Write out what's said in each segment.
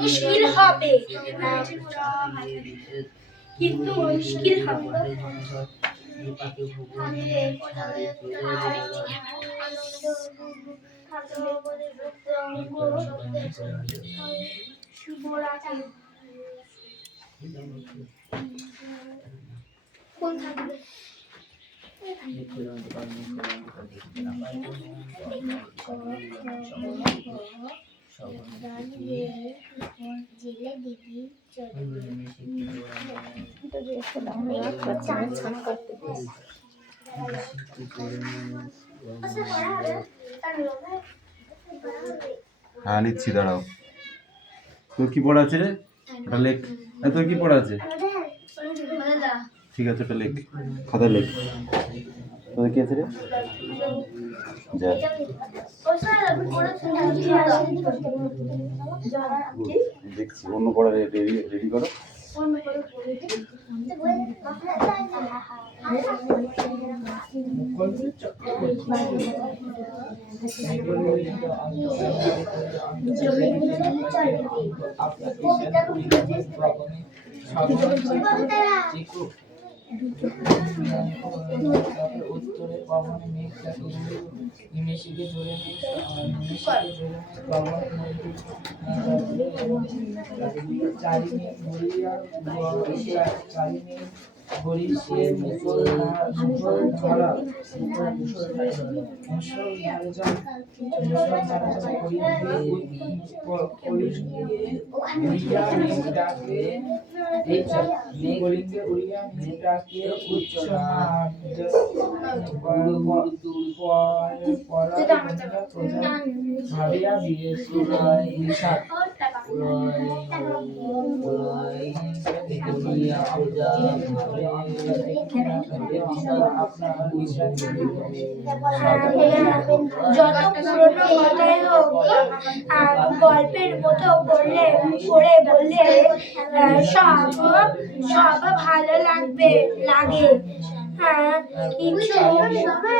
মুশকিল হবে, কিন্তু মুশকিল হবে। কোন থাকবে? হ্যাঁ নিচ্ছি, দাঁড়াও। তোর কি পড়া আছে রে? ওটা লেখ। তোর কি পড়া আছে? ঠিক আছে, ওটা লেখ, খাতা লেখ। তোর কি আছে রে? যা দেখছি, অন্য পড়া রেডি করো। উত্তরে পবনে মেঘ ডাকে নিমেষে জোরে চারিণী ঘুরিয়া চারিণী গরিষে মুসল ধারা কলিঙ্গে উড়িয়া মেঘটাকে উচ্চ ভাবিয়া বিষাদ যত পুরনো কথাই হোক, গল্পের মতো পড়ে বললে সব ভালো লাগে।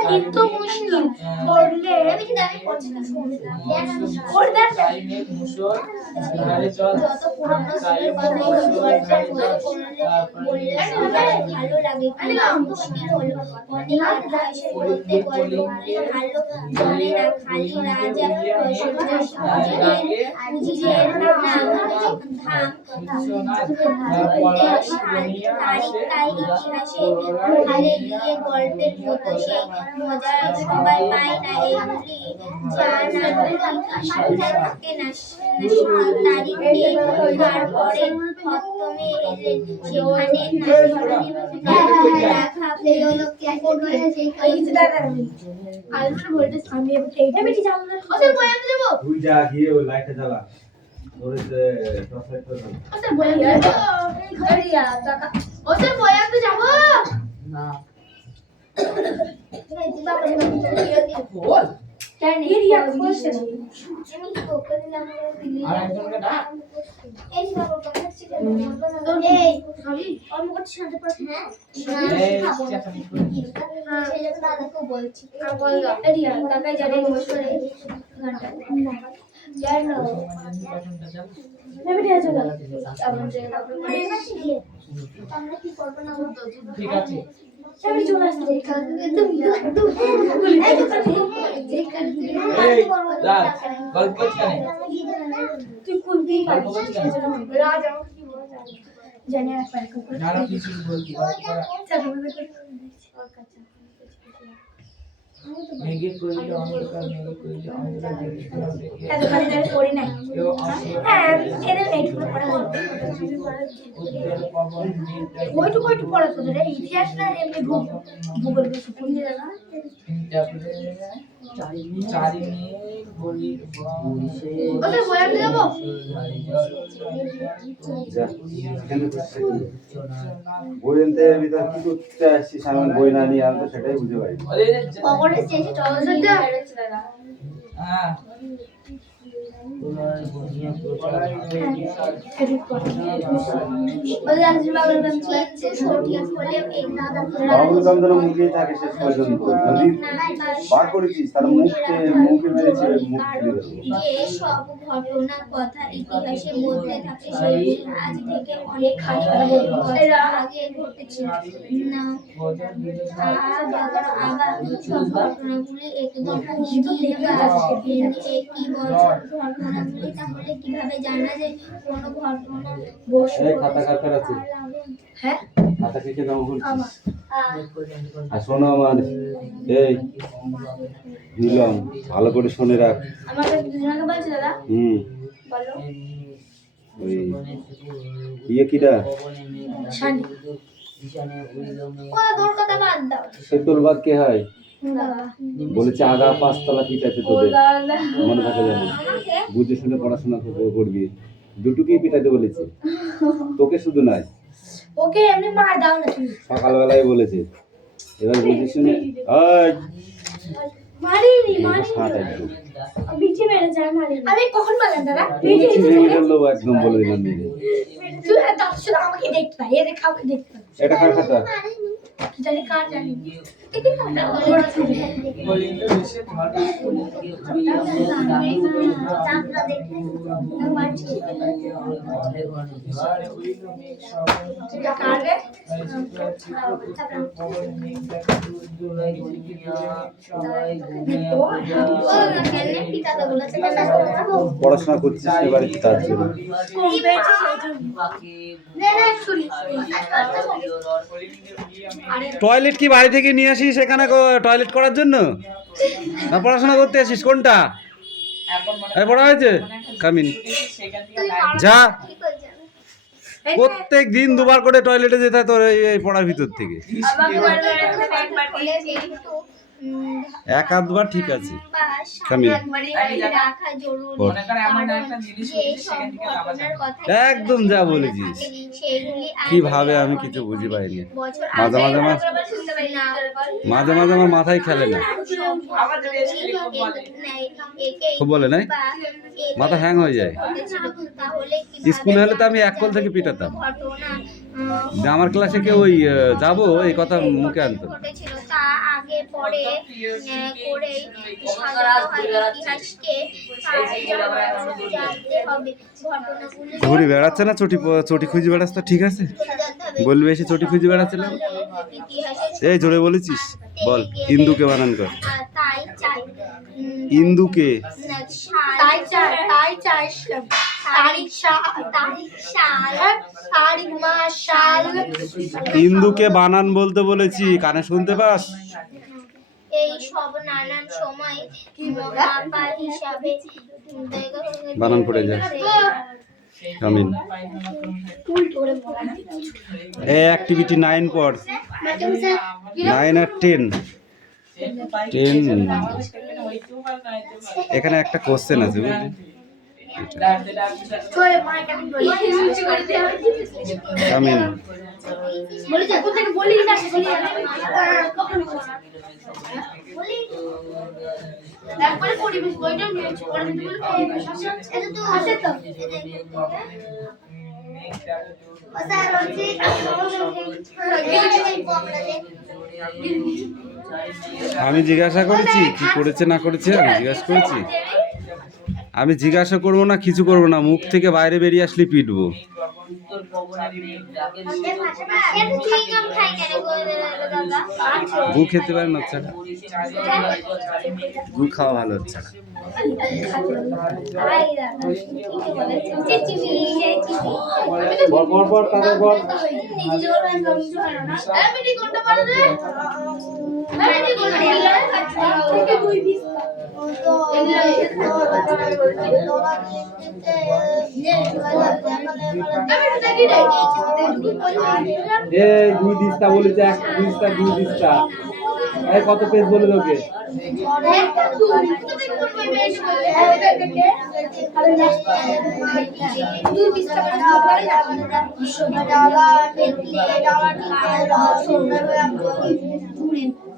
কিন্তু মুশকিল পড়লে ভালো লাগে। মুশকিল হলো অনেক কথা এসে বলতে গল্প ভালো জানে না, খালি রাজা উজিরের নাম ধাম তাই ইতিহাসে হারে গিয়ে গল্পের মতো সে মজা সবাই পায় না। এগুলি থাকে না। তারিখে তারপরে সপ্তমে এলেন, ঠিক আছে। মেঘে কইল অন্ধকার মেঘে কইল অন্ধকার ওইটুকু পড়া তো রে, ইতিহাস না এমনি ভূগোল বেশি পড়ি না। চারিণী বলি ওটা বয়াতে যাব। বই আনতে আমি তার কি করতে আসছি, সামনে বই না নিয়ে আনতে সেটাই বুঝতে পারি। কখনো শেষে চলছে দাদা। হ্যাঁ সঠিক হলে এই দাদা বাবুল গান যেন মুখেই থাকে শেষ পর্যন্ত। যদি বার করেছিস তাহলে মুখে মেরেছে মুখ খুলে দেবো। যে সব ঘটনার কথা ইতিহাসে বলতে থাকে সেগুলি আজ থেকে অনেক বছর আগে ঘটেছিল না। আবার সব ঘটনাগুলি একদম একই বছর ঘটনাগুলি তাহলে কিভাবে জানা যায় কোনো ঘটনা এই খাতা কার আছে? হ্যাঁ খাতা কে দাও বলছিস? আর শোনো আমার এই নিলাম ভালো করে শুনে রাখ। আমাকে দুজনকে বলছে দাদা বলো ওই ইয়ে কিরা শানি ওরা তোর কথা বাদ দাও সে তোর বাদ কে হয়? বাবা বলেছে আগা 5 তলা পিটাতে তোদের মনে থাকে জানো? আমাকে বুঝে শুনে পড়াশোনা করবি, দুটুকুই পিটাতে বলেছে, তোকে শুধু নয়। ওকে এমনি মার দাও না তুমি সকালবেলায় বলেছে, এবার বুঝে শুনে মারিনি ষাট একদম বিচি মেরেছে আমি কখন মারলাম দাদা ভেঙে ফেললো একদম বলে দিলাম মেরে। তুই দাও শুধু আমাকে দেখতে পাই এদের কাউকে দেখতে পাই এটা কার খাতা? কি জানি কার জানি পড়াশোনা করছিস এবারে তার জন্য। টয়লেট কি বাড়ি থেকে নিয়ে আসিস এখানে টয়লেট করার জন্য না পড়াশোনা করতে আসিস? কোনটা পড়া হয়েছে? কামিন যা, প্রত্যেক দিন দুবার করে টয়লেটে যেতে হয় তোর এই পড়ার ভিতর থেকে। এক আধবার ঠিক আছে কামিন, একদম যা বলেছিস কিভাবে আমি কিছু বুঝি পাইনি। মাঝে মাঝে আমার মাথায় খেলে না, খুব বলে নাই মাথা হ্যাং হয়ে যায়। স্কুলে হলে তো আমি এক কল থেকে পিটাতাম, আমার ক্লাসে কেউ ওই যাবো এই কথা মুখে আনতো। ঘুরে বেড়াচ্ছে না চটি খুঁজে বেড়াচ্ছে, ঠিক আছে বলবি এসে চটি খুঁজে বেড়াচ্ছিলাম। এই জোরে বলেছিস বল, ইন্দুকে বানান কর। ইন্দুকে ইন্দুকে বানান বলতে বলেছি, কানে শুনতে পাস? এই সব নানান সময় মাপা হিসাবে বানান পড়ে যায়। কামিন অ্যাক্টিভিটি 9 পড়, 9 আর 10 এখানে একটা কোশ্চেন আছে বুঝলি? কামিন আমি জিজ্ঞাসা করেছি কি করেছে না করেছে, আমি জিজ্ঞাসা করেছি? আমি জিজ্ঞাসা করবো না, কিছু করবো না, মুখ থেকে বাইরে বেরিয়ে আসলে পিটবো। গু খেতে পারেন হচ্ছে না, গু খাওয়া ভালো হচ্ছে না। এই 2 দিস্তা বলেছে, 1 দিস্তা 2 দিস্তা, এই কত পেজ বলে তোকে?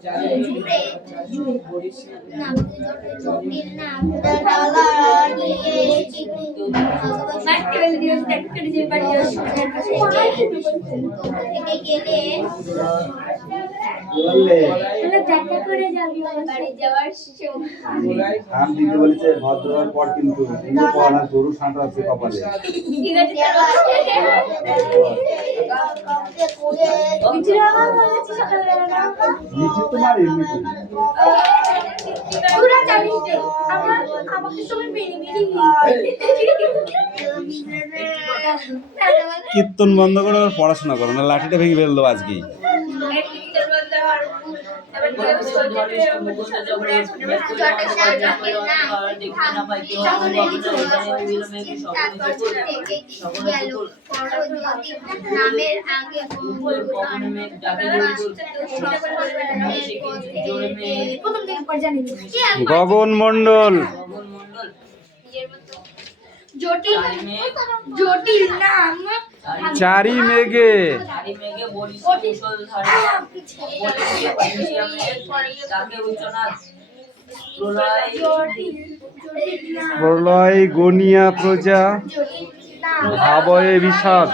জুড়ে জটিল নাম থেকে গেলে দেখা করে যাবি বাড়ি যাওয়ার সময় আম দিতে বলেছে ভদ্র হওয়ার পর কিন্তু গরু সাঁটা আছে কপালে। ঠিক আছে নিচে তোমার এমনি পুরা জানিস তো আমাকে সবাই মেরে মেরে কীর্তন বন্ধ করে ওর পড়াশোনা করো না লাঠিটা ভেঙে ফেললো আজকেই। নামের আগে গগন মণ্ডল জটিল নাম চারি মেঘে প্রলয় গনিয়া প্রজা ভাবয়ে বিষাদ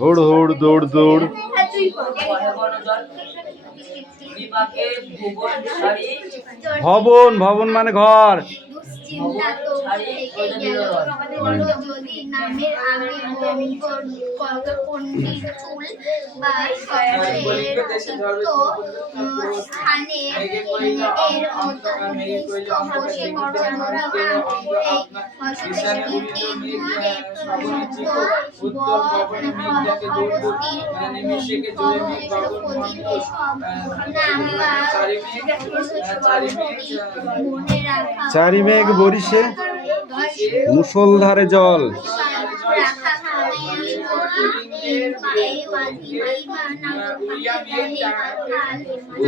হুড় হুড় দৌড় দৌড় ভবন ভবন মানে ঘর যদি নামের আগে চুল বা স্থানে এর মতো বসে চারি মেঘ বরিশে মুষলধারে জল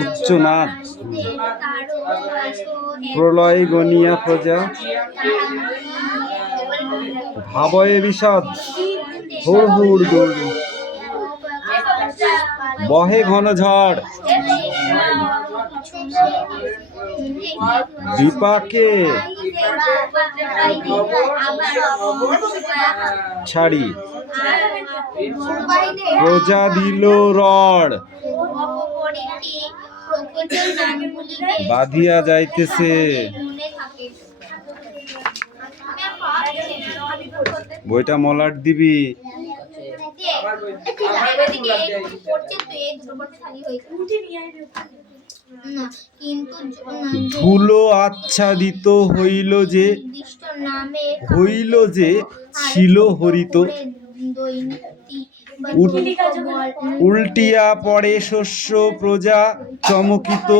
উচ্চনাদ প্রলয় গনিয়া প্রজা ভাবয়ে বিষাদ হুড় হুড় দৌড় বহে ঘন ঝড় বিপাকে ছাড়ি প্রজা দিল রড বাঁধিয়া যাইতেছে। বইটা মলাট দিবি। ধুলো আচ্ছাদিত হইল যে ছিল হরিত উল্টিয়া পড়ে শস্য প্রজা চমকিত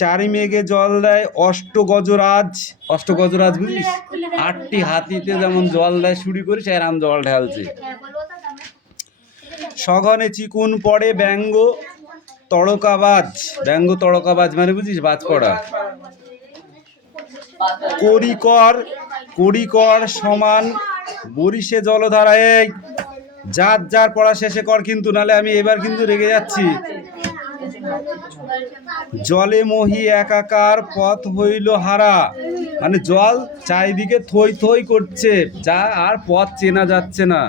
চারি মেঘে জল দেয় অষ্টগজরাজ। অষ্টগজরাজ বুঝিস 8টি হাতিতে যেমন জল দেয় শুরু করিস এরাম জল ঢালছে। সঘনে চিকুন পড়ে ব্যঙ্গ তড়কাবাজ। ব্যঙ্গ তড়কাবাজ মানে বুঝিস বাজ পড়া। করিকর সমান বরিশে জলধারায়। যার যার পড়া শেষে কর কিন্তু, নালে আমি এবার কিন্তু রেগে যাচ্ছি। জলে মহি একাকার পথ হইল হারা, মানে জল চারিদিকে থই থই করছে, যা আর পথ চেনা যাচ্ছে না।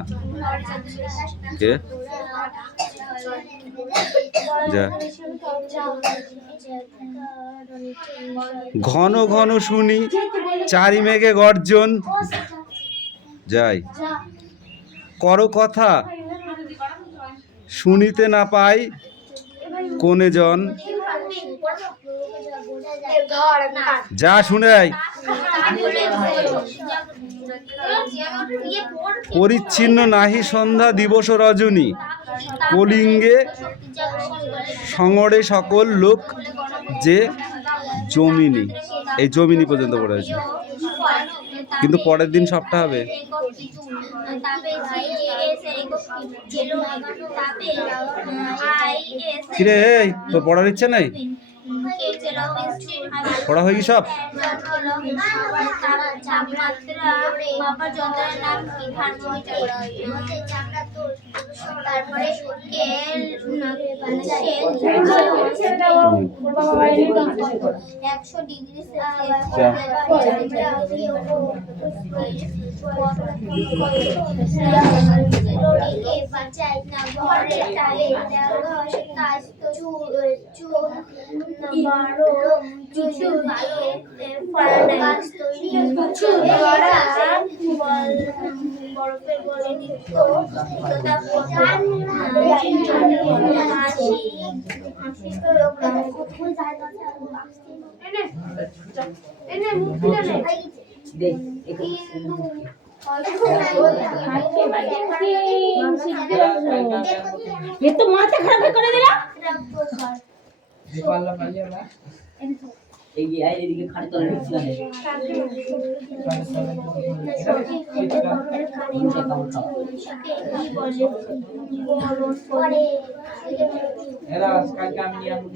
ঘন ঘন শুনি চারি মেঘে গর্জন, যাই করো কথা শুনিতে না পাই কোনে জন। যা শুনে আয়। পরিচ্ছিন্ন নাহি সন্ধ্যা দিবস রজনী, কলিঙ্গে সঙড়ে সকল লোক যে জমিনি। এই জমিনি পর্যন্ত পড়ে আছে, কিন্তু পরের দিন সবটা হবে। কিরে তোর পড়ার ইচ্ছে নাই? পড়া হয়ে গেছে সব? তারপরে স্কেল পাচ্ছে 100 ডিগ্রি সেলসিয়াস বাঁচাই না ঘরে টালে কাজ তো চুল বারো চুল ভালো কাজ তৈরি বরফের গলে নিত্য ये तो माथा खराब করে দিলা পাল্লা পাল্লা না এই যে আই এদিকে খাড়ি তলে ঢুকছিল না এরা কালকে আমি নিয়ে আসবো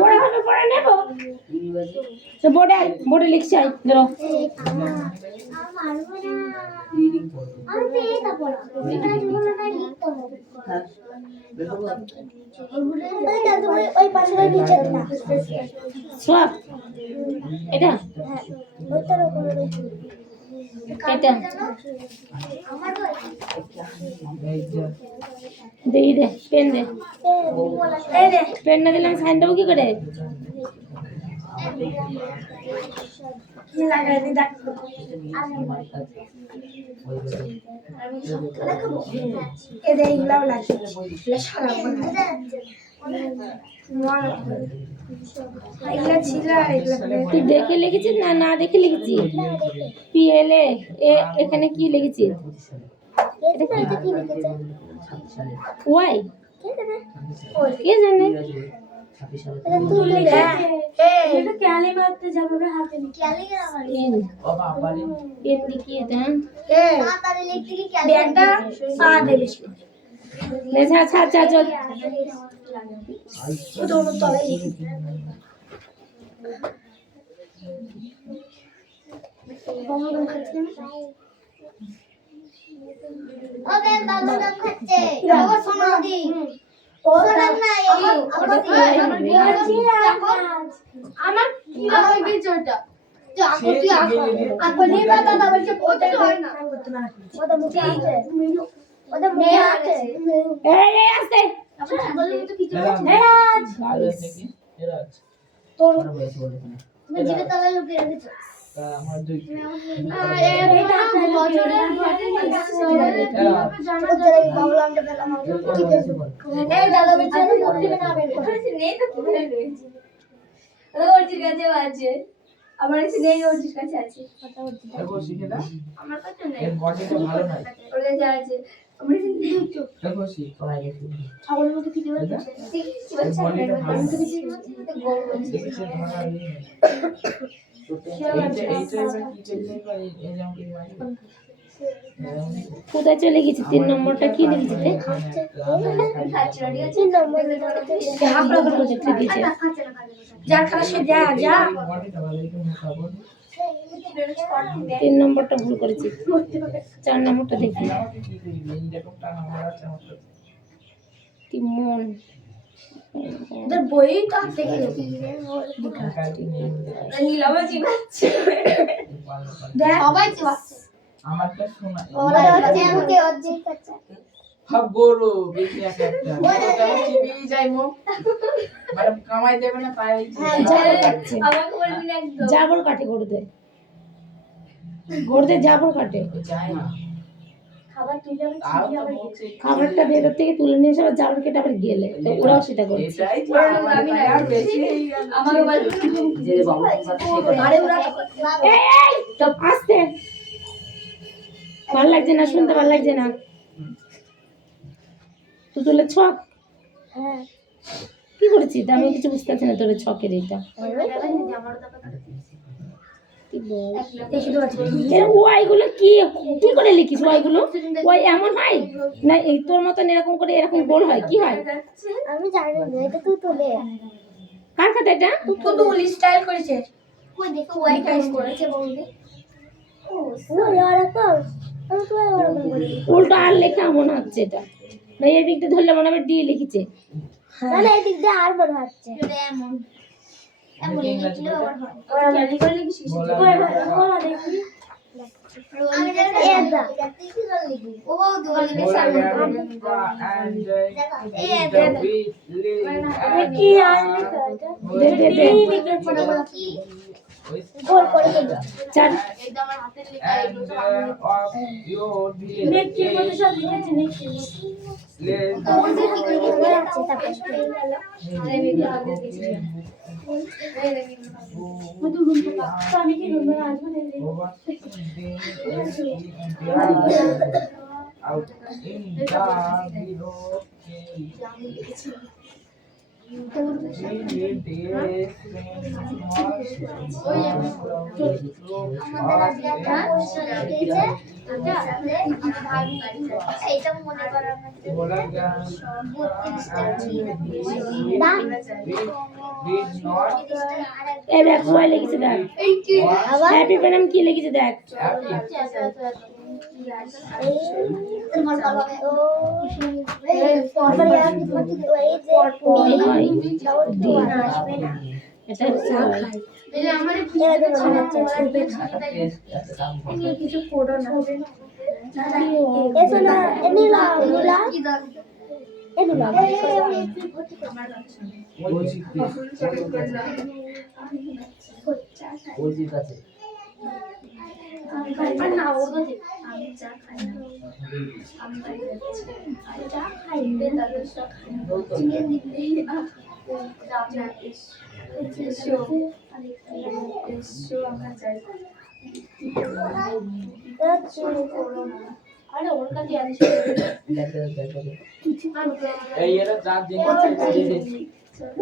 পড়া হবে পড়া নেব তো বোর্ডে লিখছি আই ধরো রিডিং পড়ো ওই পাশের নিচে না সব এটা ওইটার উপরে এটা আমার দে পেন দে পেন না দিলে আমি সাইন দেবো কি করে কি লাগাই দি দেখ এদের এইগুলাও লাগে এগুলা ছিল তুই দেখে লিখেছিস না না দেখে লিখেছিস পিএলএ এখানে কি লিখেছিস ওয়াই কে জানে ক্যালি মারতে যাবো না হাতে ক্যালি এন বাবা বালি এন লিখি এটা তারে লিখতে কি ক্যালি একটা পা দেবে ले अच्छा अच्छा चल वो दोनों तले ओके बाबू दम खच्चे बाबू समाधि ওরম না এই আমার কি লাগে গেছটা তো আকতি আপনি বাবা বলছে ওটা হয় না ওটা মুখে আছে ওটা মুখে আছে এই আসতে বলি তো কিছু এরা রাজ দেখি এরা তোর বয়স বলে না তুমি জিবে তলে লুকিয়ে রেখেছো আমার দুই এটা বছরের বাবুলামটা পেলাম ঠিক আছে এই দাদা বেচে করতে না বের করেছে নেই তো কোথায় রয়েছে ওর কাছে আছে আমার কাছে নেই ওর কাছে আছে দেখো শিখে দাও আমার কাছে নেই এর বডিটা ভালো না ওর কাছে আছে আমার কাছে নেই চুপ দেখো শিখ করা গেছে ছাগলের মতো কিছু বলছে কি বলছে বডিটা ভালো না গোল বলছে দেখেছে ধরা নেই এইটা কি চলছে করে এই যেমন কি মারি কোথায় চলে গেছি 3 নম্বরটা কি লিখেছিস তিন নম্বর হাফড়া করে লিখতে দিয়েছে যার খালা সে যা যা বডিটা ভালো একটু মোটাবো 3 নম্বরটা ভুল করেছি 4 নম্বরটা দেখি কি করি এই রকম টানা মারা আছে আমার কি মন ওদের বই তো দেখে কালকে নিয়ে নীলাও চিবাচ্ছে দেখ সবাই চিবাচ্ছে আমারটা শোনা ওরা হচ্ছে আমাকে অর্ধেক কাঁচা সব গরু বেশি একটা ওটা চিবিয়ে যাই মো ম্যাডাম কামাই দেবে না তাই জাবর কাটছে আমাকে বলবি না একদম জাবর কাটে গড়তে জাবর কাটে যায় না খাবার তুলে আমি তাও চিবিয়ে তো আবার বলছে খাবারটা ভেতর থেকে তুলে নিয়ে এসে আবার জাবর কেটে আবার গেলে তো ওরাও সেটা করছে এটাই তো আমি না আর বেশি আমাকে বলবি যে বাবা আরে ওরা এই তো আস্তে ভালো লাগছে না শুনতে ভালো লাগছে না তো তোলে ছক হ্যাঁ কি করেছিস আমি কিছু বুঝতে পারছি না তোর ছকের এটা কি বল দেখি তো আছে এর ওয়াই গুলো কি কি করে লিখিস ওয়াই গুলো ওয়াই এমন হয় না এই তোর মতন এরকম করে এরকম গোল হয় কি হয় আমি জানি না এটা তুই তোলে কার খাতা এটা তো উলি স্টাইল করেছে কই দেখো ওয়াই টাইপ করেছে বলবি ও ইয়ারা তো উল্টো আর লেখা মনে হচ্ছে এটা, না এই দিকটা ধরলে মনে হবে ডি লিখেছে। তাহলে এই দিক দিয়ে আর মনে হচ্ছে এটা এমন এমন লিখলে আবার হয় ওরা ক্যালি করে লিখিস ওরা দেখি আমি জানি এটা ও দুবার লিখে সামনে কি আর লিখা এটা দে লিখে ফটাফট কি গোল করে দিল চার একদম আমার হাতে লেখা এগুলো সব আমি নেকি মধ্যে সব লিখেছি নেকি ওদের কি করে বলা আছে তারপর আরে মেঘলা আগে দিয়েছি মধু ঘুম পা আমি কি ঘুম না আসবে না out in এইটা মনে করার মধ্যে এই দেখ ওয়াই লিখেছে দেখ, হ্যাপি ম্যাডাম কি লিখেছে দেখ, এটা কিছু করো না না ওর কাছে আমি চা খাই না আমি বাড়ি যাচ্ছি আমি চা খাই না তাহলে সব চিনি দিলে আপনার এসো আমরা যাই আরে ওর কাছে আছে এই এরা যা জিনিস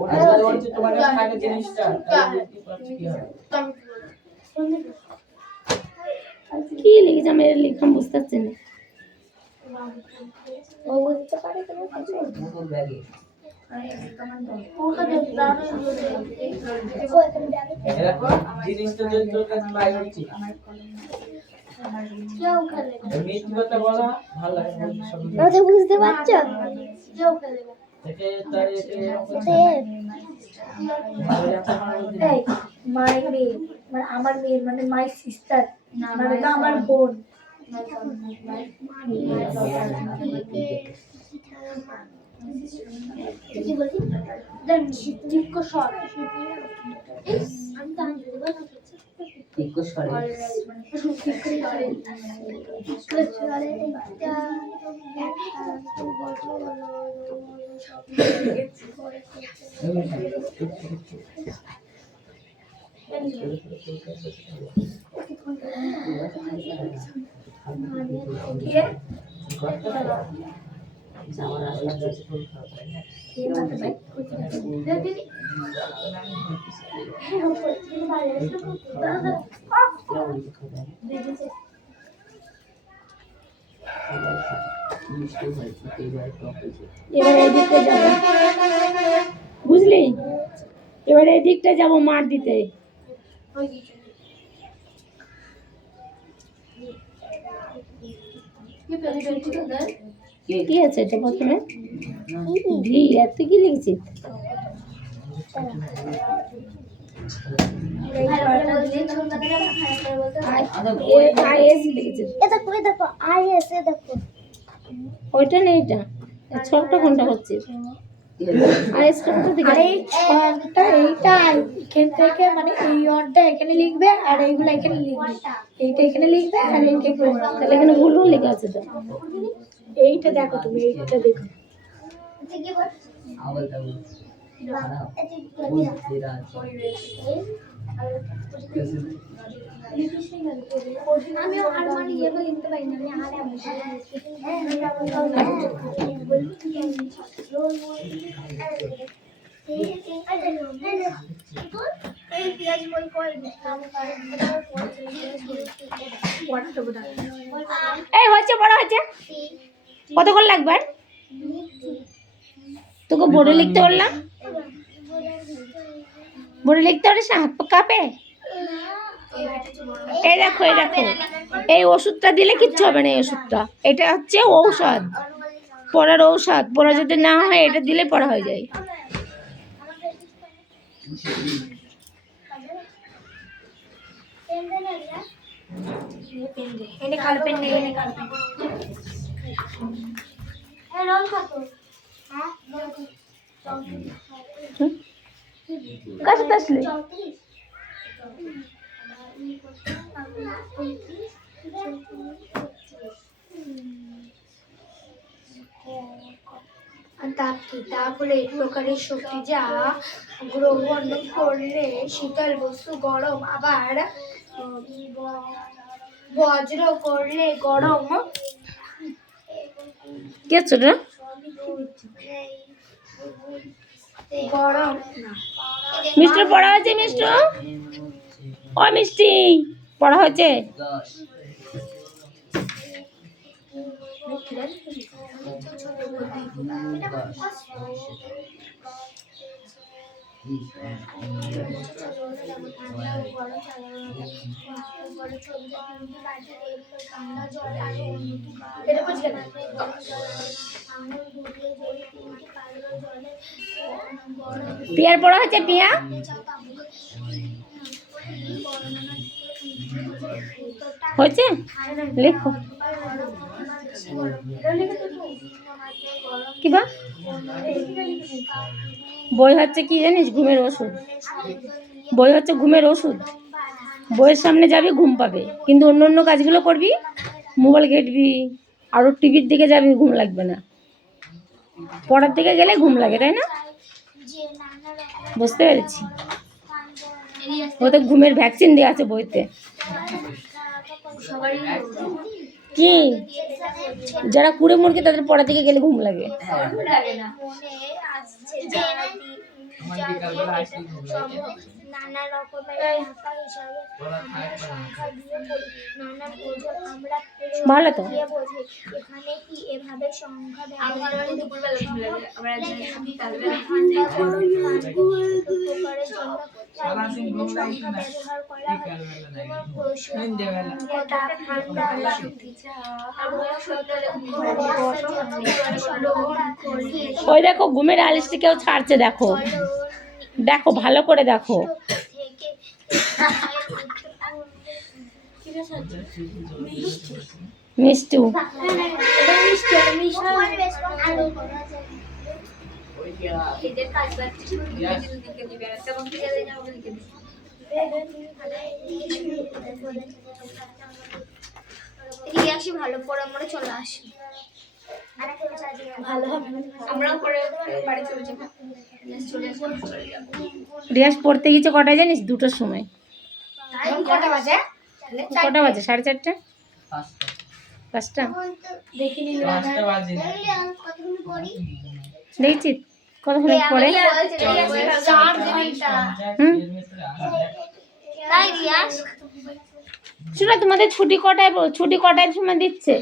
ওরা বলছে তোমার কাছে থাকে জিনিসটা তাহলে বুঝতে পারছি কি হবে। কি লিখেছে আমি এর লেখা বুঝতে পারছি না। ও বুঝতে পারে কেন মোটর ব্যাগে ওর কাছে এরকম জিনিসটা যদি তোর কাছে পাই হচ্ছে কেউ খেলে মিথ্যে কথা বলা ভালো লাগে না সব কথা বুঝতে পারছো কেউ খেলে একে তার একে মাই মেয়ে মানে আমার মেয়ে মানে মাই সিস্টার মানে আমার বোন কি বলি দেন ঠিক কো শট আমি তো আমি দেব না ঠিক করে এবার এই দিকটা যাবো, বুঝলি, এবার এই দিকটা যাবো মার দিতে। কি আছে এটা প্রথমে ভি আর তুই কি লিখছিস? আইএস লিখেছিস, দেখো আইএস দেখো ওইটা নেই, এটা ছকটা কোনটা করছিস? আইএসটা কোথা থেকে? আরে ছকটা এইটা এখান থেকে মানে এই অর্ডারটা এখানে লিখবে আর এইগুলো এখানে লিখবে, এইটা এখানে লিখবে আর এইটা এখানে লিখবে। তাহলে এখানে ভুল ভুল লেখা আছে তো। এইটা দেখো তুমি এইটা দেখো আমি আর মানে ইয়ে লিখতে পারি না আমি আর এই হচ্ছে বড় হচ্ছে, কতক্ষণ লাগবে? তোকে বোর্ডে লিখতে বললাম, বোর্ডে লিখতে পারিস না, হাত পা কাঁপে। এই দেখো এই দেখো এই ওষুধটা দিলে কিচ্ছু হবে না। এই ওষুধটা, এটা হচ্ছে ঔষধ, পড়ার ঔষধ। পড়া যদি না হয় এটা দিলে পড়া হয়ে যায়। কাছে আসলে তারপরে এক প্রকারের শক্তি যা গ্রহণ করলে শীতল বস্তু গরম, আবার বজ্র করলে গরম। কি হচ্ছে না? গরম মিষ্টি পড়া হয়েছে? মিষ্টি, ও মিষ্টি পড়া হয়েছে? পিয়ার পড়া হয়েছে? পিয়া হয়েছে? লেখো কি বা বই হচ্ছে কি জানিস? ঘুমের ওষুধ। বই হচ্ছে ঘুমের ওষুধ। বইয়ের সামনে যাবি, ঘুম পাবে, কিন্তু অন্য অন্য কাজগুলো করবি, মোবাইল ঘেটবি, আরও টিভির দিকে যাবি, ঘুম লাগবে না। পড়ার দিকে গেলে ঘুম লাগে, তাই না? বুঝতে পেরেছি। ওতে ঘুমের ভ্যাকসিন দেওয়া আছে বইতে। কি যারা কুড়ে মুরগি তাদের পড়ার দিকে গেলে ঘুম লাগে। নানা রকমের ভালো তো। এখানে কি এভাবে সংখ্যা ব্যবহার করা হয়। ওই দেখো ঘুমের আলিশটি কেউ ছাড়ছে, দেখো দেখো ভালো করে দেখো। মিষ্টি ভালো পড়ে আমরা চলে আসি, ভালো হবে। আমরাও পড়ে বাড়ি চলে যাবো। রিয়াজ পড়তে গিয়েছে কটায় জানিস? 2টার সময়। কটা বাজে? 4:30? 5টা? দেখিনি, দেখছি কতক্ষণ পরে। শোনো, তোমাদের ছুটি কটায় সময় দিচ্ছে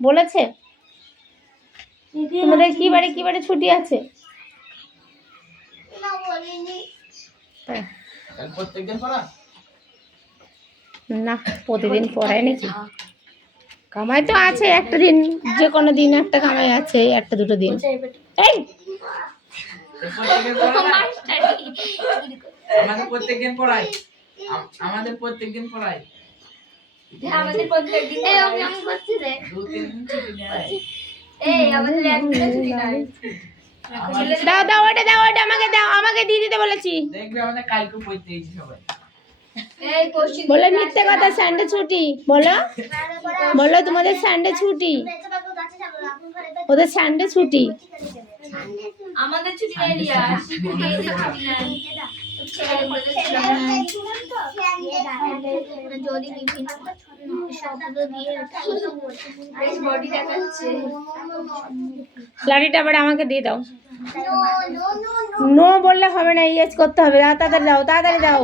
বলেছে? তোমাদের কি বারে ছুটি আছে? না, প্রতিদিন পড়ায় নাকি? কামাই তো আছে একটা দিন, যে কোনো দিন একটা কামাই আছে, একটা দুটো দিন। এই আমাদের প্রত্যেকদিন পড়াই, আমাদের প্রত্যেকদিন পড়াই। আমাদের প্রত্যেকদিন আমি করছি রে। 2-3 দিন ছুটি নেয়। এই আমাদের একদিন ছুটি নাই। দাও ওটা আমাকে দিয়ে দিতে বলেছি। দেখবে আমাদের কালকে পড়তে গেছি সবাই। এই কোশ্চেন বলে মিথ্যে কথা, সানডে ছুটি। বলো তোমাদের সানডে ছুটি, ওদের সানডে ছুটি। আমাদের ছুটি নেই রিয়া, ছুটি নাই। যদি বিভিন্ন শব্দ দিয়ে বডি দেখাচ্ছে, লাঠিটা আবার আমাকে দিয়ে দাও। নো বললে হবে না, ইয়েস করতে হবে। তাড়াতাড়ি দাও।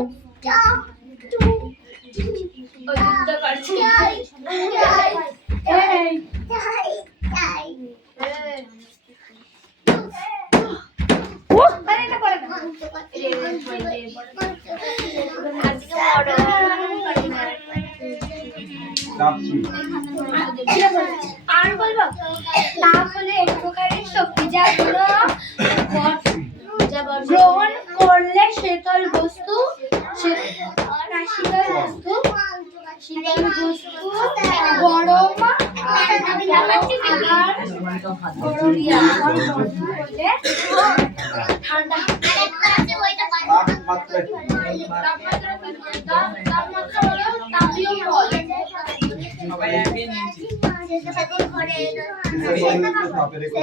তাপ কি? আর বলবো তাপ হলো এক প্রকারের শক্তি যা কোনো গ্রহণ করলে শীতল বস্তু শীতল বস্তু গরম ঠান্ডা তাপমাত্রা কি? তাপমাত্রা হলো তাপীয় বল সবাই একই নিয়েছি তাপের একক।